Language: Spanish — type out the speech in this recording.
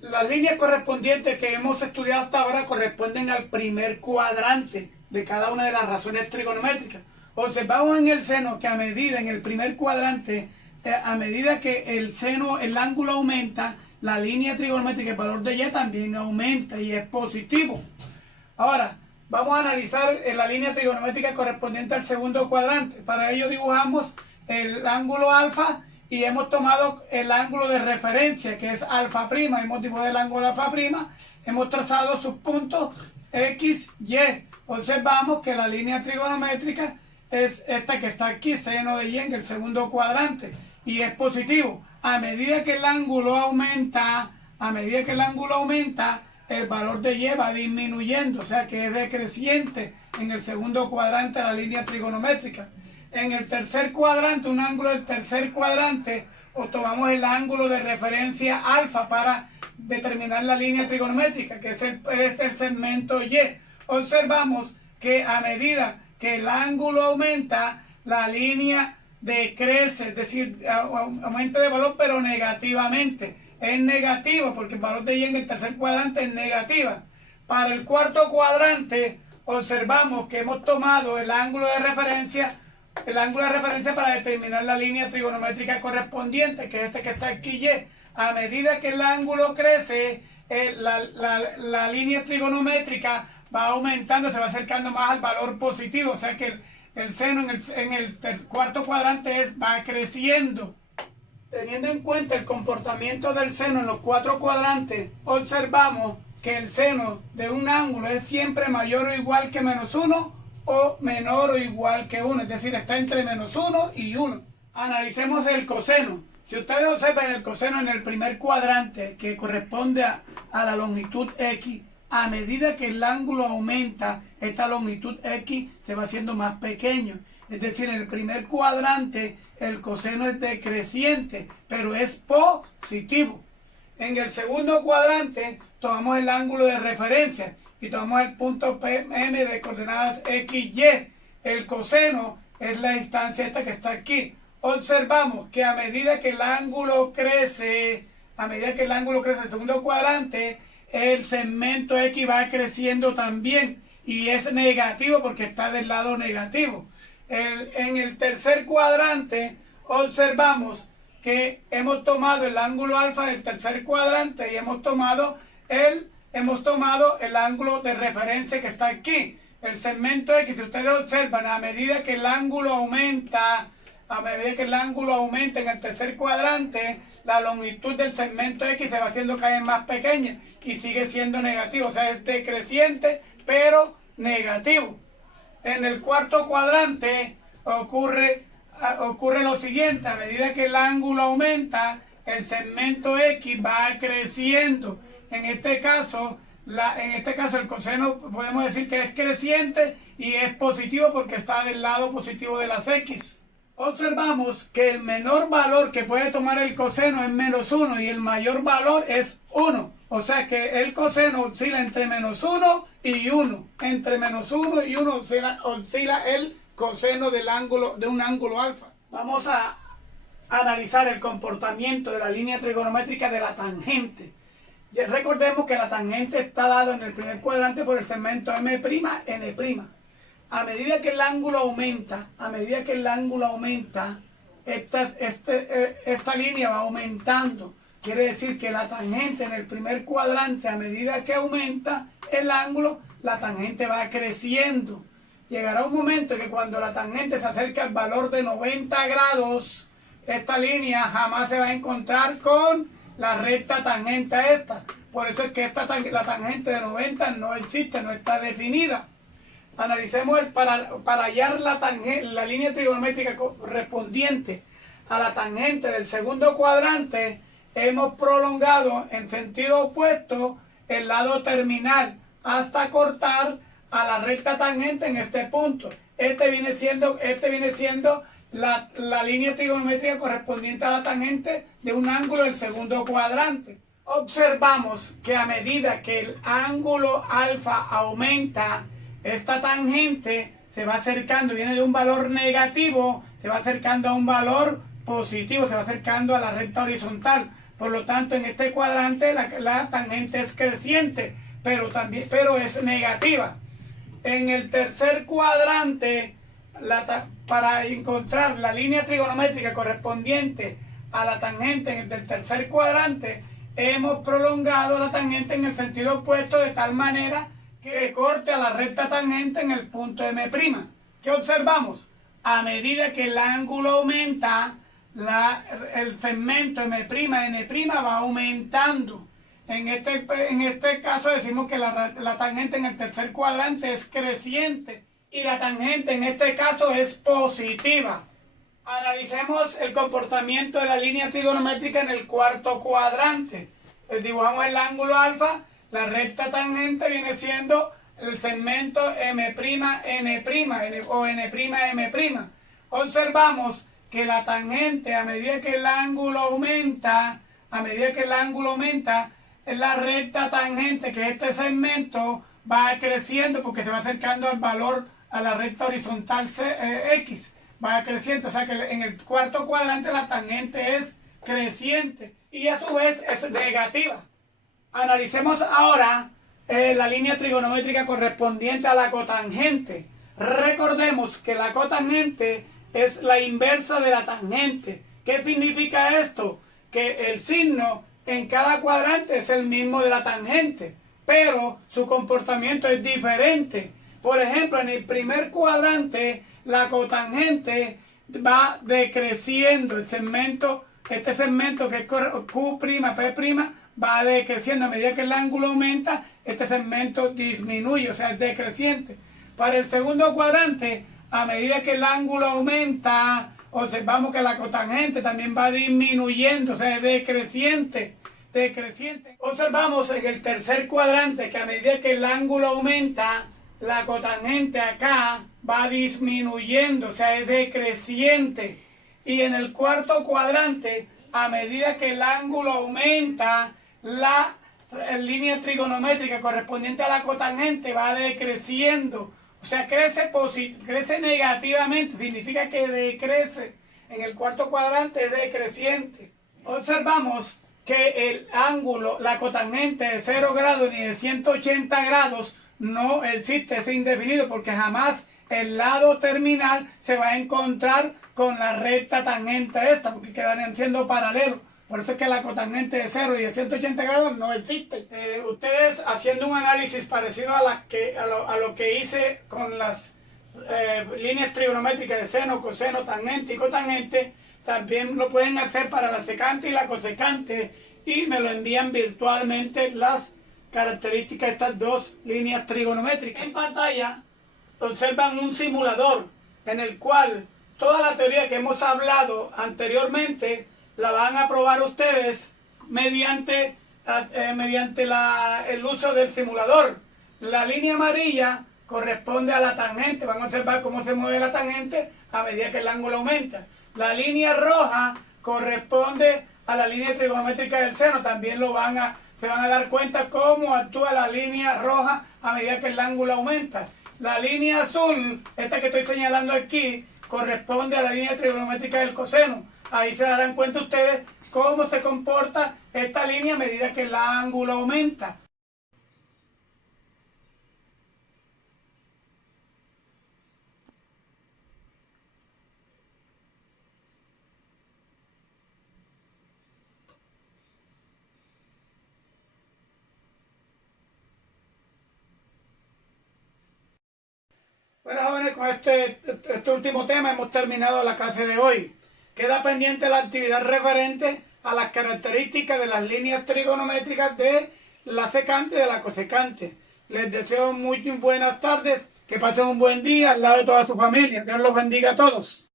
Las líneas correspondientes que hemos estudiado hasta ahora corresponden al primer cuadrante de cada una de las razones trigonométricas. Observamos en el seno que en el primer cuadrante, a medida que el ángulo aumenta, la línea trigonométrica, el valor de y también aumenta y es positivo. Ahora, vamos a analizar la línea trigonométrica correspondiente al segundo cuadrante. Para ello dibujamos el ángulo alfa y hemos tomado el ángulo de referencia, que es alfa prima. Hemos dibujado el ángulo alfa prima, hemos trazado sus puntos X, Y. Observamos que la línea trigonométrica es esta que está aquí, seno de Y, en el segundo cuadrante, y es positivo. A medida que el ángulo aumenta, el valor de Y va disminuyendo, o sea que es decreciente en el segundo cuadrante de la línea trigonométrica. En el tercer cuadrante, un ángulo del tercer cuadrante, o tomamos el ángulo de referencia alfa para determinar la línea trigonométrica, que es el segmento Y. Observamos que a medida que el ángulo aumenta, la línea decrece, es decir, aumenta de valor pero negativamente. Es negativo porque el valor de Y en el tercer cuadrante es negativa. Para el cuarto cuadrante observamos que hemos tomado el ángulo de referencia para determinar la línea trigonométrica correspondiente, que es este que está aquí, Y. A medida que el ángulo crece, la línea trigonométrica va aumentando, se va acercando más al valor positivo, o sea que el seno en el cuarto cuadrante va creciendo. Teniendo en cuenta el comportamiento del seno en los cuatro cuadrantes, observamos que el seno de un ángulo es siempre mayor o igual que menos 1 o menor o igual que 1, es decir, está entre menos 1 y 1. Analicemos el coseno. Si ustedes observan el coseno en el primer cuadrante, que corresponde a la longitud X, a medida que el ángulo aumenta, esta longitud X se va haciendo más pequeño. Es decir, en el primer cuadrante el coseno es decreciente, pero es positivo. En el segundo cuadrante tomamos el ángulo de referencia y tomamos el punto PM de coordenadas X, Y. El coseno es la distancia esta que está aquí. Observamos que a medida que el ángulo crece, en el segundo cuadrante, el segmento X va creciendo también y es negativo porque está del lado negativo. En el tercer cuadrante observamos que hemos tomado el ángulo alfa del tercer cuadrante y hemos tomado el ángulo de referencia que está aquí. El segmento X, si ustedes observan, a medida que el ángulo aumenta en el tercer cuadrante, la longitud del segmento X se va haciendo cada vez más pequeña y sigue siendo negativo, o sea, es decreciente pero negativo. En el cuarto cuadrante ocurre lo siguiente: a medida que el ángulo aumenta, el segmento X va creciendo. En este caso el coseno podemos decir que es creciente y es positivo porque está del lado positivo de las X. Observamos que el menor valor que puede tomar el coseno es menos 1 y el mayor valor es 1. O sea que el coseno oscila entre menos 1 y 1. Entre menos 1 y 1 oscila el coseno de un ángulo alfa. Vamos a analizar el comportamiento de la línea trigonométrica de la tangente. Y recordemos que la tangente está dada en el primer cuadrante por el segmento M', N'. A medida que el ángulo aumenta, esta línea va aumentando. Quiere decir que la tangente en el primer cuadrante, a medida que aumenta el ángulo, la tangente va creciendo. Llegará un momento que cuando la tangente se acerca al valor de 90 grados, esta línea jamás se va a encontrar con la recta tangente a esta. Por eso es que la tangente de 90 no existe, no está definida. Analicemos para hallar la línea trigonométrica correspondiente a la tangente del segundo cuadrante. Hemos prolongado en sentido opuesto el lado terminal hasta cortar a la recta tangente en este punto. Este viene siendo la línea trigonométrica correspondiente a la tangente de un ángulo del segundo cuadrante. Observamos que a medida que el ángulo alfa aumenta, esta tangente se va acercando, viene de un valor negativo, se va acercando a un valor positivo, se va acercando a la recta horizontal. Por lo tanto, en este cuadrante la tangente es creciente, pero es negativa. En el tercer cuadrante, para encontrar la línea trigonométrica correspondiente a la tangente del tercer cuadrante, hemos prolongado la tangente en el sentido opuesto de tal manera que corte a la recta tangente en el punto M'. ¿Qué observamos? A medida que el ángulo aumenta, el segmento M', N' va aumentando. En este caso decimos que la tangente en el tercer cuadrante es creciente y la tangente en este caso es positiva. Analicemos el comportamiento de la línea trigonométrica en el cuarto cuadrante. Dibujamos el ángulo alfa, la recta tangente viene siendo el segmento M', N' o N', M'. Observamos que la tangente, a medida que el ángulo aumenta, la recta tangente, que es este segmento, va creciendo porque se va acercando al valor, a la recta horizontal X. Va creciendo, o sea que en el cuarto cuadrante la tangente es creciente y a su vez es negativa. Analicemos ahora la línea trigonométrica correspondiente a la cotangente. Recordemos que la cotangente es la inversa de la tangente. ¿Qué significa esto? Que el signo en cada cuadrante es el mismo de la tangente, pero su comportamiento es diferente. Por ejemplo, en el primer cuadrante, la cotangente va decreciendo. Este segmento que es Q', P', va decreciendo. A medida que el ángulo aumenta, este segmento disminuye, o sea, es decreciente. Para el segundo cuadrante, a medida que el ángulo aumenta, observamos que la cotangente también va disminuyendo, o sea, es decreciente. Observamos en el tercer cuadrante que a medida que el ángulo aumenta, la cotangente acá va disminuyendo, o sea, es decreciente. Y en el cuarto cuadrante, a medida que el ángulo aumenta, la línea trigonométrica correspondiente a la cotangente va decreciendo. O sea, crece negativamente, significa que decrece. En el cuarto cuadrante es decreciente. Observamos que el ángulo, la cotangente de 0 grados ni de 180 grados no existe, es indefinido, porque jamás el lado terminal se va a encontrar con la recta tangente esta, porque quedarían siendo paralelos. Por eso es que la cotangente de 0 y de 180 grados no existe. Ustedes, haciendo un análisis parecido a lo que hice con las líneas trigonométricas de seno, coseno, tangente y cotangente, también lo pueden hacer para la secante y la cosecante y me lo envían virtualmente las características de estas dos líneas trigonométricas. En pantalla observan un simulador en el cual toda la teoría que hemos hablado anteriormente la van a probar ustedes mediante el uso del simulador. La línea amarilla corresponde a la tangente. Van a observar cómo se mueve la tangente a medida que el ángulo aumenta. La línea roja corresponde a la línea trigonométrica del seno. También se van a dar cuenta cómo actúa la línea roja a medida que el ángulo aumenta. La línea azul, esta que estoy señalando aquí, corresponde a la línea trigonométrica del coseno. Ahí se darán cuenta ustedes cómo se comporta esta línea a medida que el ángulo aumenta. Bueno, jóvenes, con este último tema hemos terminado la clase de hoy. Queda pendiente la actividad referente a las características de las líneas trigonométricas de la secante y de la cosecante. Les deseo muy buenas tardes, que pasen un buen día al lado de toda su familia. Dios los bendiga a todos.